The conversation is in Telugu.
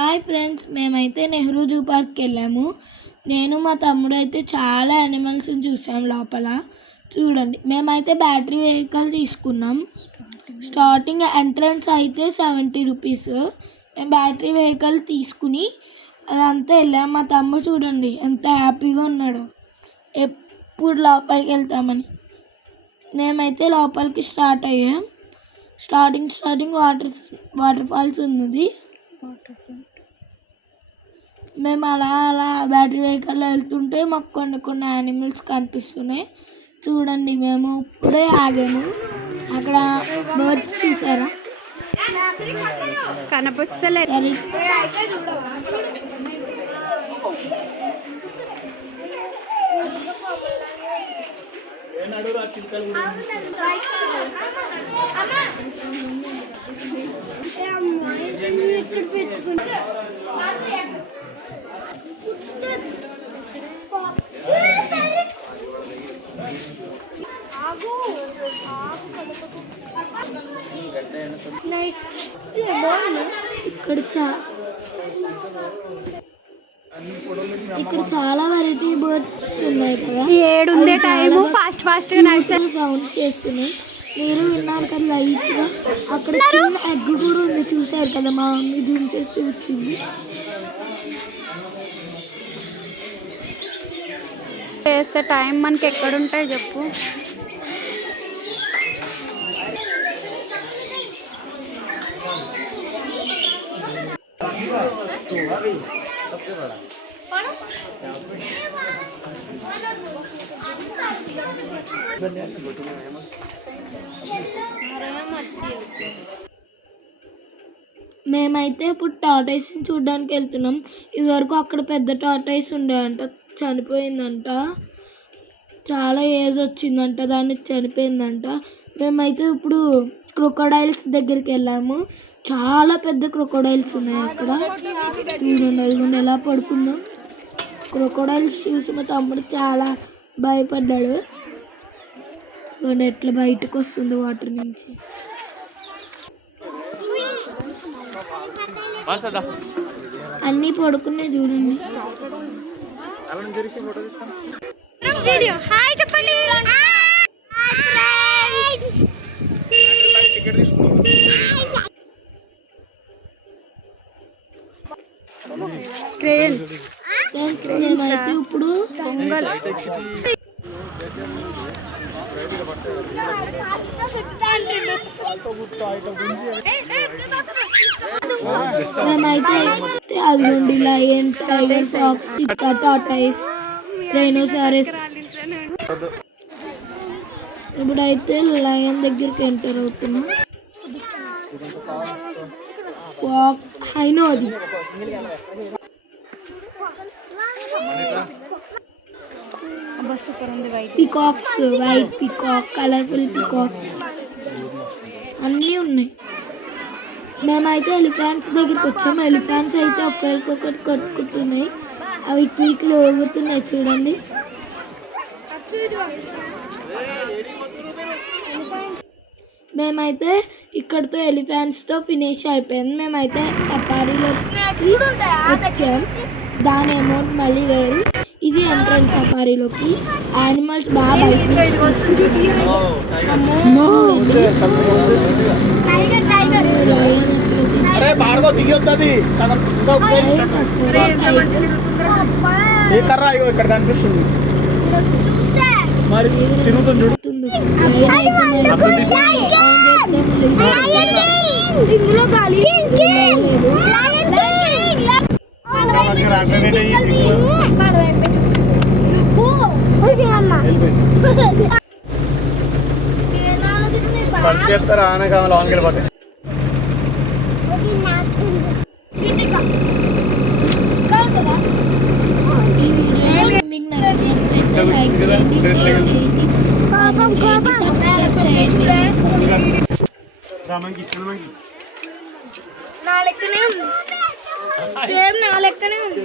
హాయ్ ఫ్రెండ్స్, మేమైతే నెహ్రూ జూ పార్క్కి వెళ్ళాము. నేను మా తమ్ముడు అయితే చాలా యానిమల్స్ని చూసాం లోపల. చూడండి, మేమైతే బ్యాటరీ వెహికల్ తీసుకున్నాం. స్టార్టింగ్ ఎంట్రన్స్ అయితే 70 రూపీస్. మేము బ్యాటరీ వెహికల్ తీసుకుని అదంతా వెళ్ళాము. మా తమ్ముడు చూడండి ఎంత హ్యాపీగా ఉన్నాడు, ఎప్పుడు లోపలికి వెళ్తామని. మేమైతే లోపలికి స్టార్ట్ అయ్యాం. స్టార్టింగ్ వాటర్ ఫాల్స్ ఉన్నది. మేము అలా బ్యాటరీ వెహికల్లో వెళ్తుంటే మాకు కొన్ని యానిమల్స్ కనిపిస్తున్నాయి. చూడండి, మేము ఇప్పుడే ఆగాము. అక్కడ బర్డ్స్ చూసారా? కనిపిస్తలే. ఇక్కడ చాలా వెరైటీ బర్డ్స్ ఉన్నాయి కదా. 7 ఉండే టైం ఫాస్ట్ సౌండ్ చేస్తున్నాయి. మీరు విన్నారు కదా లైట్గా. అక్కడ చిన్న ఎగ్ కూడా ఉంది, చూసారు కదా. మా మమ్మీ జూమ్ చేసి చూస్తుంది. చేస్తే టైం మనకి ఎక్కడుంటాయి చెప్పు. మేమైతే ఇప్పుడు టార్టాయిస్ని చూడడానికి వెళ్తున్నాం. ఇదివరకు అక్కడ పెద్ద టార్టాయిస్ ఉండేదంట, చనిపోయిందంట. చాలా ఏజ్ వచ్చిందంట, దాన్ని చనిపోయిందంట. మేమైతే ఇప్పుడు క్రొకోడైల్స్ దగ్గరికి వెళ్ళాము. చాలా పెద్ద క్రొకోడైల్స్ ఉన్నాయి అక్కడ. చూడండి, అది ఎలా పడుకుందో. క్రొకోడైల్స్ చూసి మా తమ్ముడు చాలా భయపడ్డాడు. చూడండి ఎట్లా బయటకు వస్తుంది వాటర్ నుంచి. అన్నీ పడుకున్నాయి చూడండి. మేమైతే ఇప్పుడు అదిగోండి లయన్, టైగర్, ఫాక్స్, చిత్తా, టార్టాయిస్, రైనోసారస్. ఇప్పుడైతే లయన్ దగ్గరికి ఎంటర్ అవుతున్నాం. ఫాక్స్ హైనో, అది peacocks, white peacock, colourful peacocks అన్నీ ఉన్నాయి. మేమైతే ఎలిఫెంట్స్ దగ్గరికి వచ్చాము. ఎలిఫెంట్స్ అయితే ఒకరికొకటి కొట్టుకుంటున్నాయి. అవి క్లీక్లు ఊగుతున్నాయి చూడండి. మేమైతే ఇక్కడితో ఎలిఫెంట్స్తో ఫినిష్ అయిపోయింది. మేమైతే సఫారీలోకి వచ్చాం. దాని అమౌంట్ మళ్ళీ వేరు. ఇది ఎంట్రన్స్ సఫారీలోకి. యానిమల్స్ బాగా ఇక్కడ కనిపిస్తుంది. మరి తిరుగుతుంది పరిచేస్తారు. ఆన కావాలి లోనికి వెళ్ళిపోతాయి. మీకు నచ్చినట్లయితే లైక్ చేయండి, షేర్ చేయండి, కామెంట్ చేయండి, సబ్స్క్రైబ్ చేయండి. నా లెక్కనే ఉంది, సేమ్ నా లెక్కనే ఉంది.